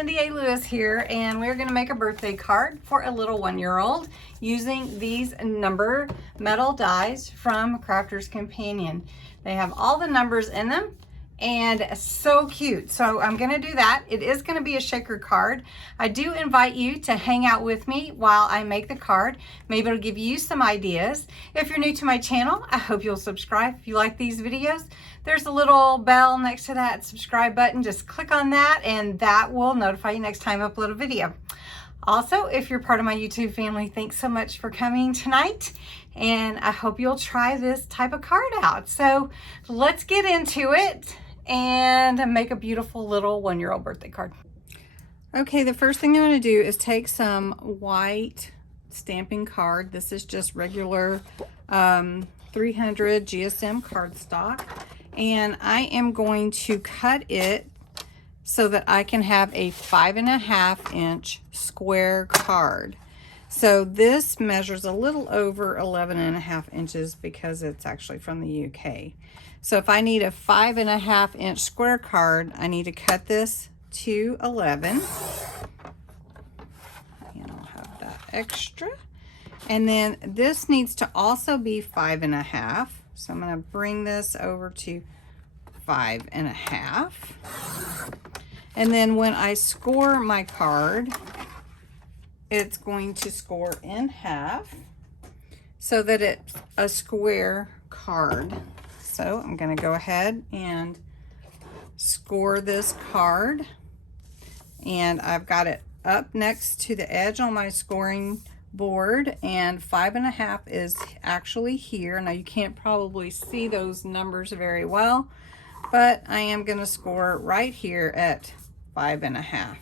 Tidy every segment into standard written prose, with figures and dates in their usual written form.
Cindy A. Lewis here, and we're going to make a birthday card for a little 1-year-old using these number metal dies from Crafter's Companion. They have all the numbers in them and so cute. So I'm going to do that. It is going to be a shaker card. I do invite you to hang out with me while I make the card. Maybe it'll give you some ideas. If you're new to my channel, I hope you'll subscribe. If you like these videos, there's a little bell next to that subscribe button. Just click on that and that will notify you next time I upload a video. Also, if you're part of my YouTube family, thanks so much for coming tonight. And I hope you'll try this type of card out. So let's get into it and make a beautiful little 1-year-old birthday card. Okay, the first thing I'm going to do is take some white stamping card. This is just regular 300 GSM cardstock. And I am going to cut it so that I can have a 5.5 inch square card. So this measures a little over 11.5 inches because it's actually from the UK. So if I need a 5.5 inch square card, I need to cut this to 11. And I'll have that extra. And then this needs to also be 5.5. So I'm going to bring this over to 5.5. And then when I score my card, it's going to score in half so that it's a square card. So I'm going to go ahead and score this card. And I've got it up next to the edge on my scoring board, and 5.5 is actually here. Now you can't probably see those numbers very well, but I am going to score right here at 5.5.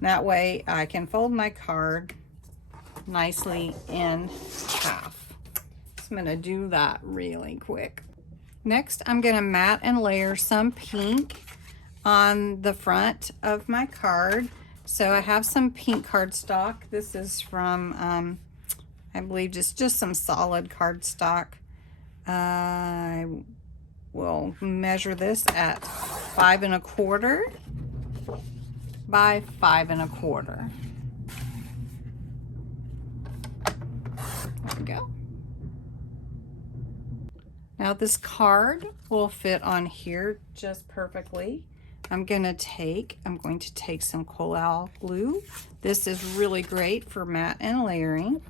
That way I can fold my card nicely in half. So I'm going to do that really quick. Next, I'm going to mat and layer some pink on the front of my card. So I have some pink cardstock. This is from, I believe, just some solid cardstock. I will measure this at 5.25 by 5.25. There we go. Now this card will fit on here just perfectly. I'm going to take some Coral glue. This is really great for mat and layering.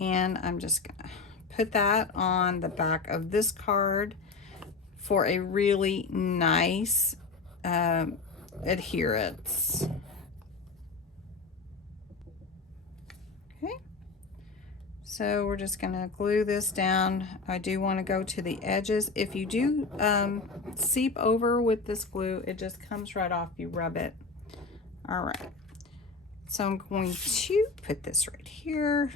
And I'm just going to put that on the back of this card for a really nice adherence. Okay. So we're just going to glue this down. I do want to go to the edges. If you do seep over with this glue, it just comes right off. You rub it. All right. So I'm going to put this right here.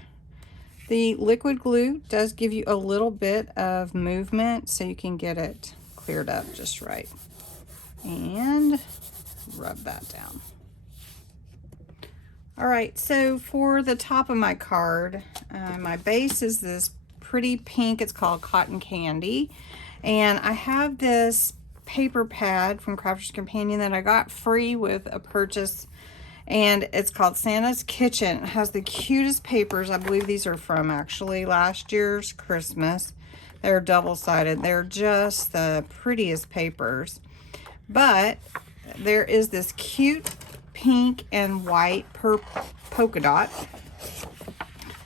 The liquid glue does give you a little bit of movement so you can get it cleared up just right. And rub that down. All right, so for the top of my card, my base is this pretty pink. It's called Cotton Candy. And I have this paper pad from Crafter's Companion that I got free with a purchase. And it's called Santa's Kitchen. It has the cutest papers. I believe these are from actually last year's Christmas. They're double-sided. They're just the prettiest papers. But there is this cute pink and white polka dot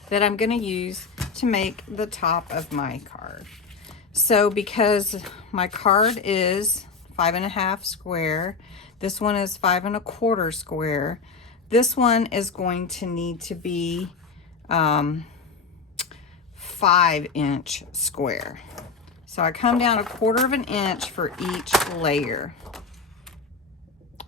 that I'm going to use to make the top of my card. So because my card is 5.5 square, this one is 5.25 square, this one is going to need to be 5 inch square. So I come down 1/4 inch for each layer.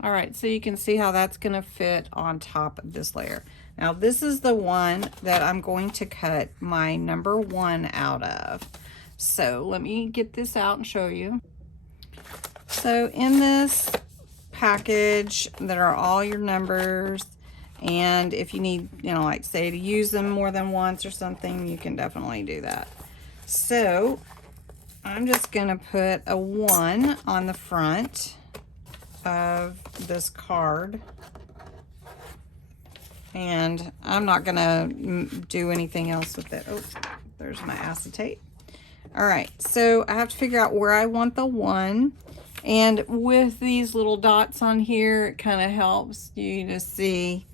All right, so you can see how that's going to fit on top of this layer. Now this is the one that I'm going to cut my number 1 out of. So let me get this out and show you. So in this package, there are all your numbers, and if you need, you know, like say to use them more than once or something, you can definitely do that. So I'm just going to put a 1 on the front of this card And I'm not gonna do anything else with it. Oh, there's my acetate. All right, so I have to figure out where I want the 1. And with these little dots on here, it kind of helps you to see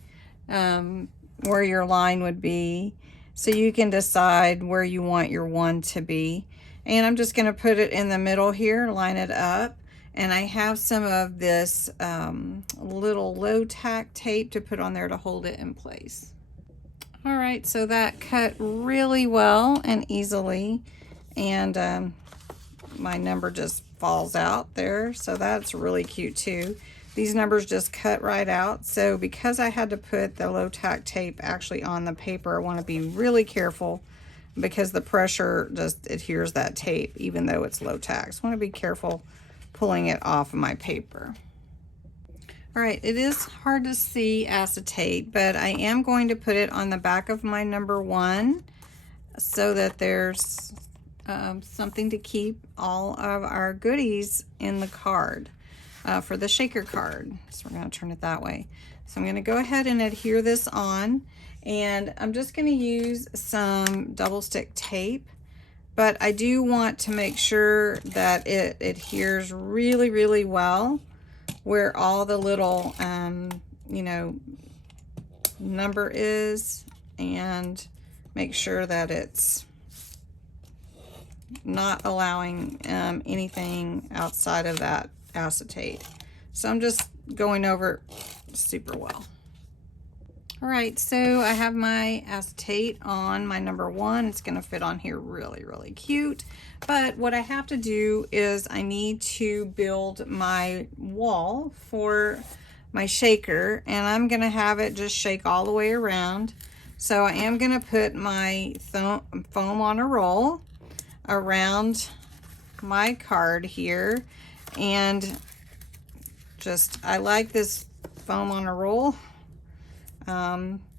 where your line would be. So you can decide where you want your 1 to be. And I'm just gonna put it in the middle here, line it up. And I have some of this little low tack tape to put on there to hold it in place. All right, so that cut really well and easily. And my number just falls out there. So that's really cute too. These numbers just cut right out. So because I had to put the low tack tape actually on the paper, I want to be really careful because the pressure just adheres that tape even though it's low tack. So I want to be careful pulling it off of my paper. All right, it is hard to see acetate, but I am going to put it on the back of my number 1 so that there's something to keep all of our goodies in the card for the shaker card. So we're going to turn it that way. So I'm going to go ahead and adhere this on, and I'm just going to use some double stick tape. But I do want to make sure that it adheres really, really well where all the little, you know, number is, and make sure that it's not allowing anything outside of that acetate. So I'm just going over it super well. All right, so I have my acetate on my number 1. It's going to fit on here really, really cute. But what I have to do is I need to build my wall for my shaker, and I'm going to have it just shake all the way around. So I am going to put my foam on a roll around my card here, and just I like this foam on a roll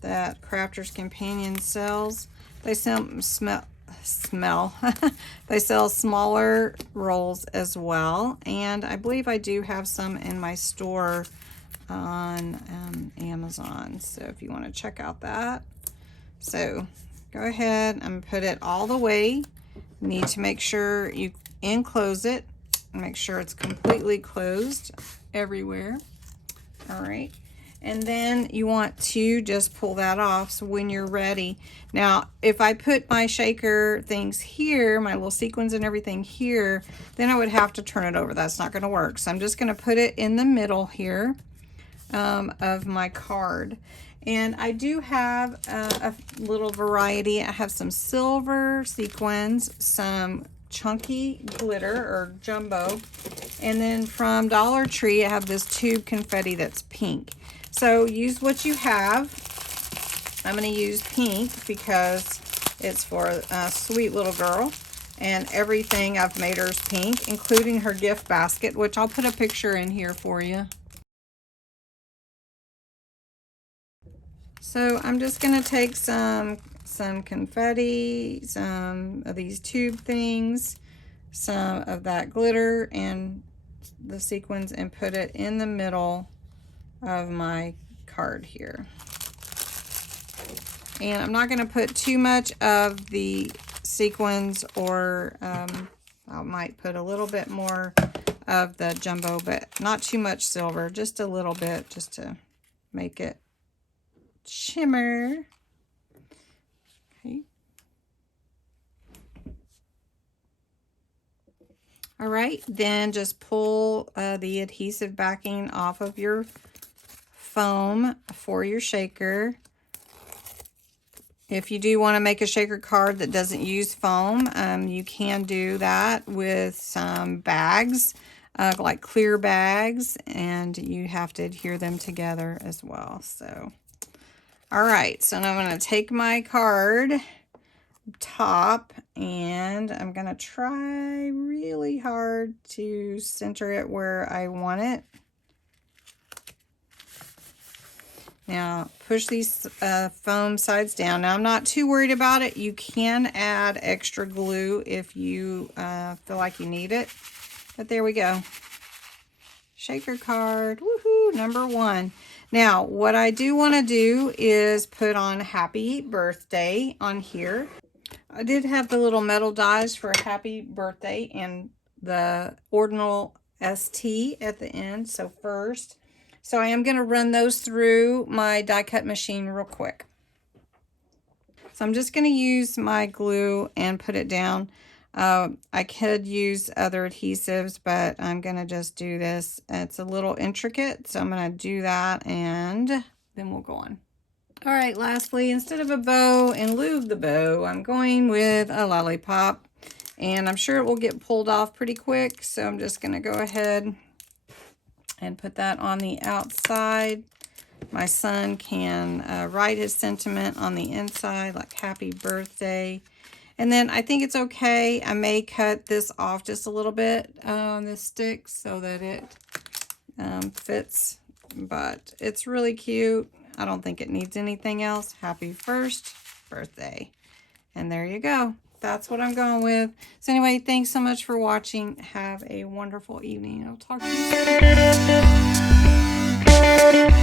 that Crafter's Companion sells. They they sell smaller rolls as well, and I believe I do have some in my store on Amazon, so if you want to check out that. So go ahead and put it all the way. You need to make sure you enclose it and make sure it's completely closed everywhere. All right. And then you want to just pull that off so when you're ready. Now, if I put my shaker things here, my little sequins and everything here, then I would have to turn it over. That's not going to work. So I'm just going to put it in the middle here of my card. And I do have a little variety. I have some silver sequins, some chunky glitter or jumbo, and then from Dollar Tree I have this tube confetti that's pink. So use what you have. I'm going to use pink because it's for a sweet little girl, and everything I've made hers pink, including her gift basket, which I'll put a picture in here for you. So I'm just going to take some confetti, some of these tube things, some of that glitter and the sequins, and put it in the middle of my card here. And I'm not going to put too much of the sequins, or I might put a little bit more of the jumbo, but not too much silver, just a little bit, just to make it shimmer. Okay. All right, then just pull the adhesive backing off of your foam for your shaker. If you do want to make a shaker card that doesn't use foam, you can do that with some bags, like clear bags, and you have to adhere them together as well. So, all right, so now I'm going to take my card top, and I'm going to try really hard to center it where I want it. Now push these foam sides down. Now I'm not too worried about it. You can add extra glue if you feel like you need it. But there we go. Shaker card, woohoo, number 1. Now, what I do want to do is put on happy birthday on here. I did have the little metal dies for happy birthday and the ordinal ST at the end. So first, so I am going to run those through my die cut machine real quick. So I'm just going to use my glue and put it down. I could use other adhesives, but I'm going to just do this. It's a little intricate, so I'm going to do that and then we'll go on. All right, lastly, instead of a bow, in lieu of the bow, I'm going with a lollipop. And I'm sure it will get pulled off pretty quick, so I'm just going to go ahead and put that on the outside. My son can write his sentiment on the inside, like happy birthday. And then I think it's okay. I may cut this off just a little bit on this stick so that it fits. But it's really cute. I don't think it needs anything else. Happy first birthday. And there you go. That's what I'm going with. So anyway, thanks so much for watching. Have a wonderful evening. I'll talk to you soon.